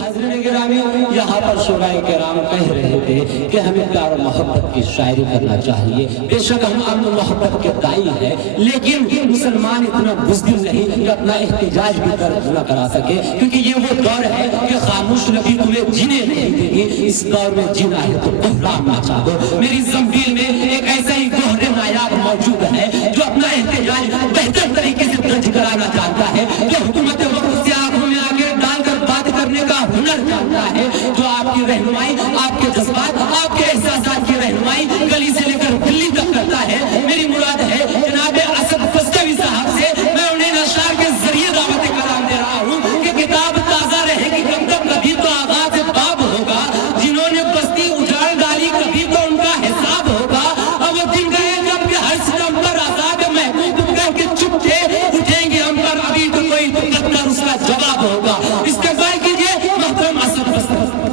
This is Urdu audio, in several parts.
حضرت گرامی یہاں پر شعراء کرام کہہ رہے تھے کہ ہمیں پیار و محبت کی شاعری کرنا چاہیے. بے شک ہم امن و محبت کے دائی ہیں، لیکن مسلمان اتنا بزدل نہیں کہ اپنا احتجاج بھی درج نہ کرا سکے، کیونکہ یہ وہ دور ہے کہ خاموش نبی تمہیں جینے نہیں دے گی. اس دور میں جینا ہے تو بحران نہ دو. میری زنبیل میں ایک ایسا ہی گوہر نایاب موجود ہے جو اپنا احتجاج بہتر طریقے سے درج کرانا چاہتا ہے، جو حکومت وقت سے آنکھوں میں آگے ڈال کر بات کرنے کا ہنر چاہتا ہے، جو آپ کی رہنمائی، آپ کے جذبات، آپ کے احساسات کی رہنمائی گلی سے لے کر دلی تک کرتا ہے. میری مراد ہے جناب اسد فستوی صاحب سے میں انہیں اشعار کے ذریعے دعوت کلام دے رہا ہوں کہ کتاب تازہ رہے گی کم تک کبھی تو آغاز باب ہوگا. جنہوں نے بستی اجاڑ ڈالی کبھی تو ان کا حساب ہوگا. اب وہ دن گئے جب کہ ہر ستم پر آزاد محبوب کہہ کے چپ تھے، اٹھیں گے ہم پر ابھی تو کوئی قدر اس کا جواب ہوگا. استقبال کیجئے محترم اسد فستوی.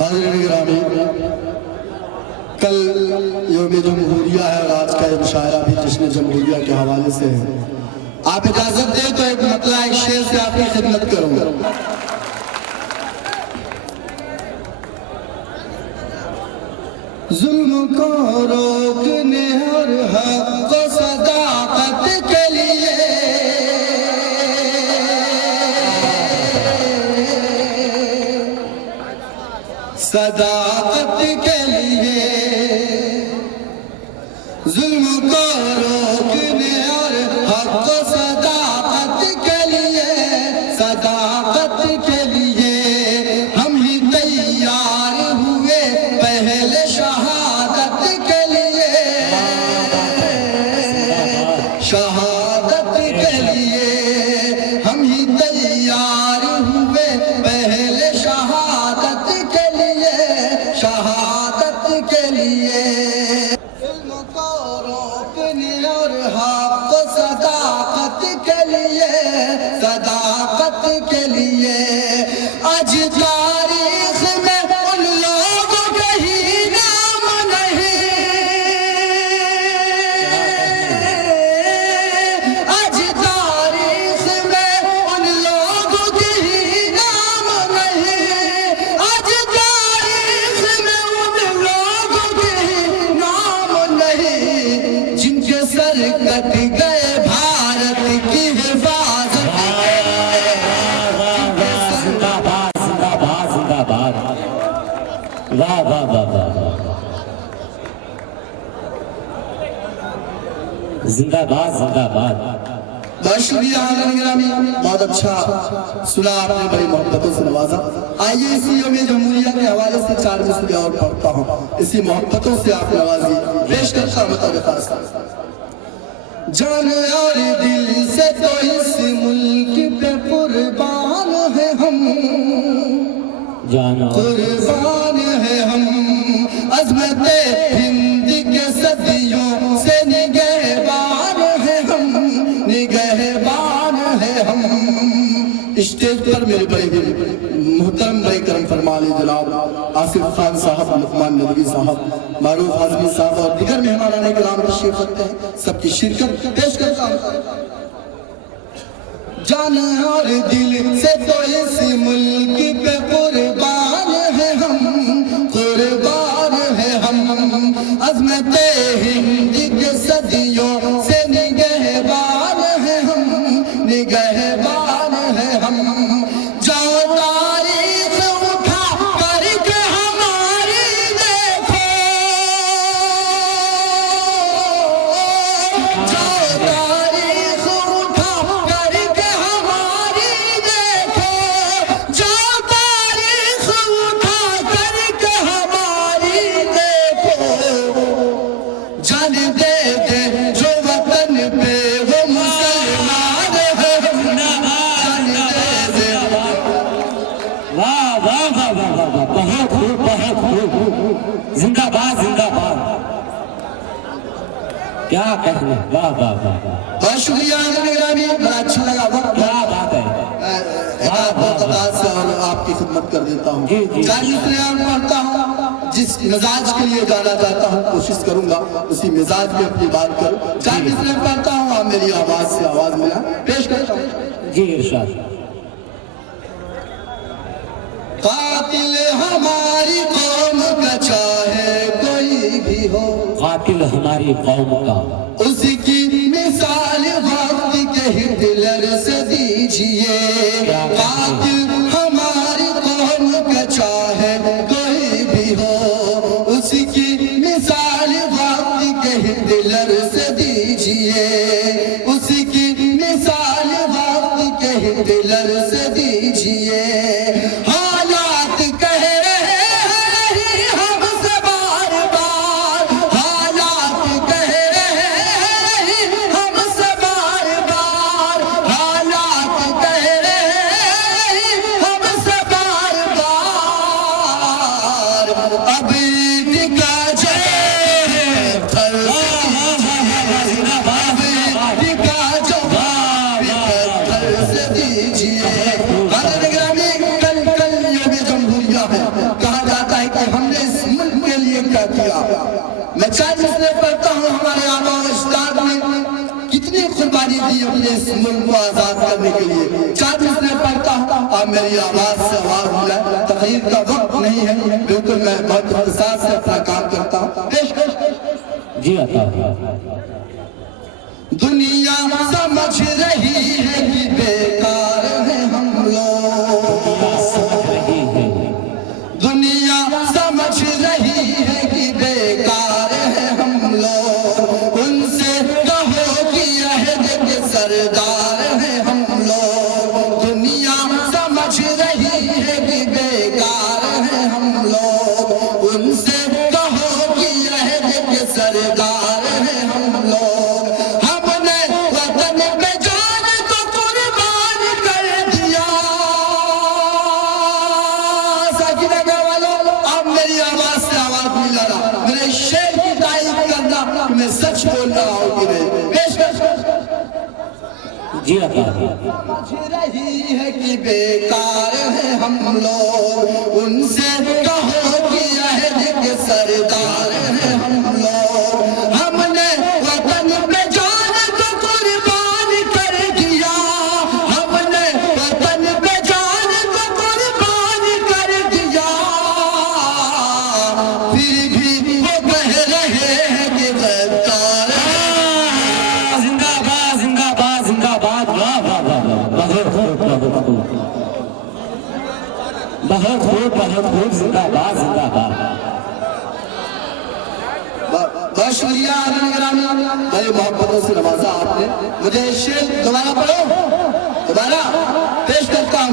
حاضرین گرامی، کل یوم جمہوریہ ہے اور آج کا ایک مشاعرہ بھی جشن جمہوریہ کے حوالے سے ہے. آپ اجازت دیں تو ایک مطلع ایک شعر سے آپ کی خدمت کروں گا. ظلم کو روکنے اور حق و صداقت کے لیے صداقت کے لیے ظلم کو روکنے اور حق و صداقت کے لیے صداقت کے لیے ہم ہی تیار ہوئے پہلے شہادت کے لیے شہادت کے لیے ہم ہی تیار ہوئے پہلے شہادت کے لیے شہادت کے لیے علم کو روکنے اور حق و صداقت کے لیے صداقت کے لیے آج تاریخ میں ان لوگوں کا ہی نام نہیں. آج تاریخ میں ان لوگوں کی ہی نام نہیں. آج تاریخ میں ان لوگوں کی ہی نام نہیں جن کے سر کٹ گئے بھارت کی حفاظت کے لیے. زندہ باد زندہ باد زندہ باد. واہ واہ واہ واہ واہ. زندہ باد زندہ باد. بہت شکریہ حاضرین گرامی، بہت اچھا سنا آپ نے، بڑی محبتوں سے نوازا. آئیے اسی یوم جمہوریہ کے حوالے سے 4 مصرے اور پڑھتا ہوں، اسی محبتوں سے آپ نوازی پیش کرتا ہوں مطلب خاص. جان اور دل سے تو اس ملک پہ قربان ہے ہم، جانا قربان ہے ہم. عظمت ہند کے صدیوں سے نگہبان ہے ہم، نگہبان ہے ہم. اسٹیج پر میرے بڑے محترم بڑے کرم فرما لے جناب آصف خان صاحب، لقمان ندوی صاحب، معروف حازمی صاحب اور دیگر مہمانان کرام تشریف رکھتے ہیں. سب کی شرکت پیش کرتا ہوں. جان اور دل سے تو اس ملک پہ قربان ہے ہم، قربان ہے ہم. عظمت ہند کے صدیوں سے نگہبان ہے ہم، نگہبان ہے ہم. جو تاریخ اٹھا کر کے ہماری دیکھو، جو تاریخ اٹھا کر کے ہماری دیکھو، جو تاریخ اٹھا کر کے ہماری دیکھو. جان دے دے جو وطن پہ وہ مسلمان ہے ہم. جان دے دے. واہ واہ واہ واہ واہ واہ. بہت خوب بہت خوب. زندہ باد زندہ باد. کیا کہنے. واہ واہ واہ واہ. بہت شکریہ حاضرین گرامی، بڑا اچھا لگا وقت کیا بات ہے. بہت سے اور آپ کی خدمت کر دیتا ہوں. جی جی. 4 مصرے اور پڑھتا ہوں. جس مزاج کے لیے گانا چاہتا ہوں کوشش کروں گا اسی مزاج میں اپنی بات کروں. 4 مصرے پڑھتا ہوں، آپ میری آواز سے آواز ملا پیش کرتا ہوں. جی ارشاد. قاتل ہماری قوم کا چاہے کوئی بھی ہو، قاتل ہماری قوم کا اس کی مثال وقت کے ہٹلر سے دیجئے۔ قاتل ہماری قوم کا چاہے کوئی بھی ہو، اس کی مثال وقت کے ہٹلر سے دیجئے، اس کی مثال وقت کے ہٹلر سے دیجئے۔ حالات کہہ رہے ہیں ہم سے بار بار، حالات کہہ رہے ہیں ہم سے بار بار، حالات کہہ رہے ہیں ہم سے بار بار، اب ٹکا جائے پتھر سے دیجئے۔ حضرت گرامی، کل یوم جمہوریہ ہے، کہا جاتا ہے کہ ہم نے اس ملک کے لیے کیا کیا۔ میں چاہے جس نے پڑھتا ہوں ہمارے آباء و اجداد نے کتنی قربانی دی اپنے اس ملک کو آزاد کرنے کے لیے، چاہے جس نے پڑھتا ہوں۔ آپ میری آواز سے آواز ملائیں، تقریر کا وقت نہیں ہے، بالکل میں بہت اختصار سے اپنا کام کرتا ہوں۔ پیش جی عطا دنیا سمجھ رہی ہے کہ بیکار ہیں ہم لوگ، سمجھ رہی ہے، دنیا سمجھ رہی ہے کہ بیکار ہیں ہم لوگ، ان سے کہو کہ عہد کے سردار ہیں ہم لوگ، دنیا سمجھ رہی ہے کہ بیکار ہیں ہم لوگ، ان سے کہو کہ عہد کے سردار ہیں ہم لوگ۔ ہم نے وطن پہ جان کو قربان کر دیا۔ ساکینہ کے والوں، اب میری آواز سے آواز نہیں لا رہا، میرے شعر کی تائید کرنا کہ میں سچ بول رہا ہوں کہ نہیں۔ پیش جی عطا سمجھ رہی ہے کہ بیکار ہیں ہم لوگ، ان سے کہو کہ عہد کے سردار ہیں ہم لوگ۔ ہم نے وطن پہ جان کو قربان کر دیا، ہم نے وطن پہ جان کو قربان کر دیا، پھر بھی وہ کہہ رہے ہیں کہ غدار ہیں۔ زندہ باد زندہ باد زندہ باد، واہ واہ واہ، بہت خوب بہت خوب بہت خوب بہت خوب، زندہ باد زندہ باد۔ بہت شکریہ حضرت گرامی، بڑے محبتوں سے نوازا آپ نے۔ مجھے شعر دوبارہ پڑھو، دوبارہ پیش کرتا ہوں۔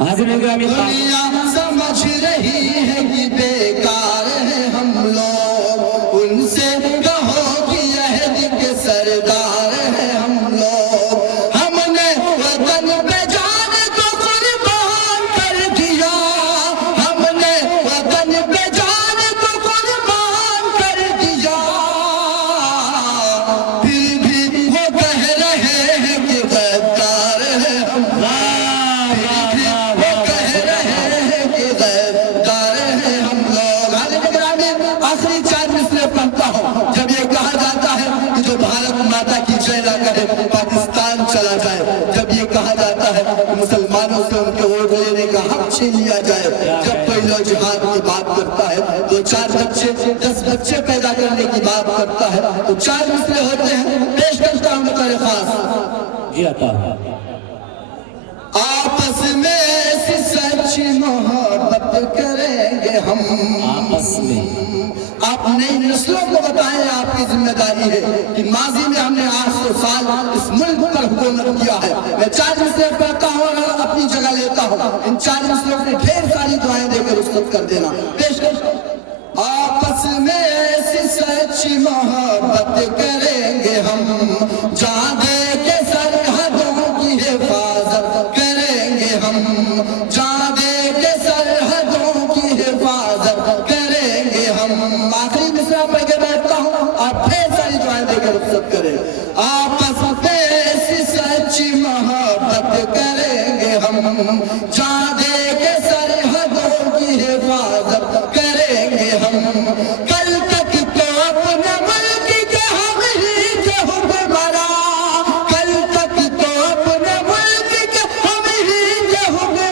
حاضر گرامی، دنیا سمجھ رہی ہے کہ بیکار ہیں ہم لوگ، ان سے کہو کہ عہد کے سردار ہیں ہم لوگ۔ ہم نے وطن پہ جان کو قربان کر دیا، ہم نے وطن پہ جان کو قربان کر دیا، پھر بھی وہ کہہ رہے ہیں کہ غدار ہیں ہم لوگ، وہ کہہ رہے ہیں کہ غدار ہیں ہم لوگ۔ حضرت گرامی، آخری چار مصرے پڑھتا ہوں۔ جب یہ کہا جاتا ہے کہ جو بھارت ماتا کی جے نہ کرے پاکستان چلا جائے، جب یہ کہا جاتا ہے کہ مسلمانوں سے ان کے ووٹ لینے کا حق چھین لیا جائے، جب کوئی لوگ جہاد کی بات کرتا ہے، تو 4 بچے 10 بچے پیدا کرنے کی بات کرتا ہے، تو 4 مصرے ہوتے ہیں۔ پیش کرتا ہوں بطور خاص۔ جی عطا آپس میں ایسی سچی محبت کریں گے ہم، آپس میں آپ نئی نسلوں کو بتائیں، آپ کی ذمہ داری ہے کہ ماضی میں ہم نے 800 سال اس ملک پر حکومت کیا ہے۔ میں 4 مصرے پڑھتا ہوں اور اپنی جگہ لیتا ہوں، ان 4 مصروں میں ڈھیر ساری دعائیں دے کر رخصت کر دینا۔ پیش کر۔ آپس میں ایسی سچی محبت کریں گے ہم، جان دے کے سرحدوں کی حفاظت کریں گے ہم، جان دے کے سرحدوں کی حفاظت کریں گے ہم۔ آخری مصرع پڑھ کے بیٹھتا ہوں، آپ ڈھیر ساری دعائیں دے کر رخصت کریں۔ آپس میں ایسی سچی محبت کریں گے ہم، جان دے کے سرحدوں کی حفاظت کریں گے ہم۔ کل تک تو اپنے ملک کے ہم ہی کے حکمراں، کل تک تو اپنے ملک کے ہم ہی کے حکمراں،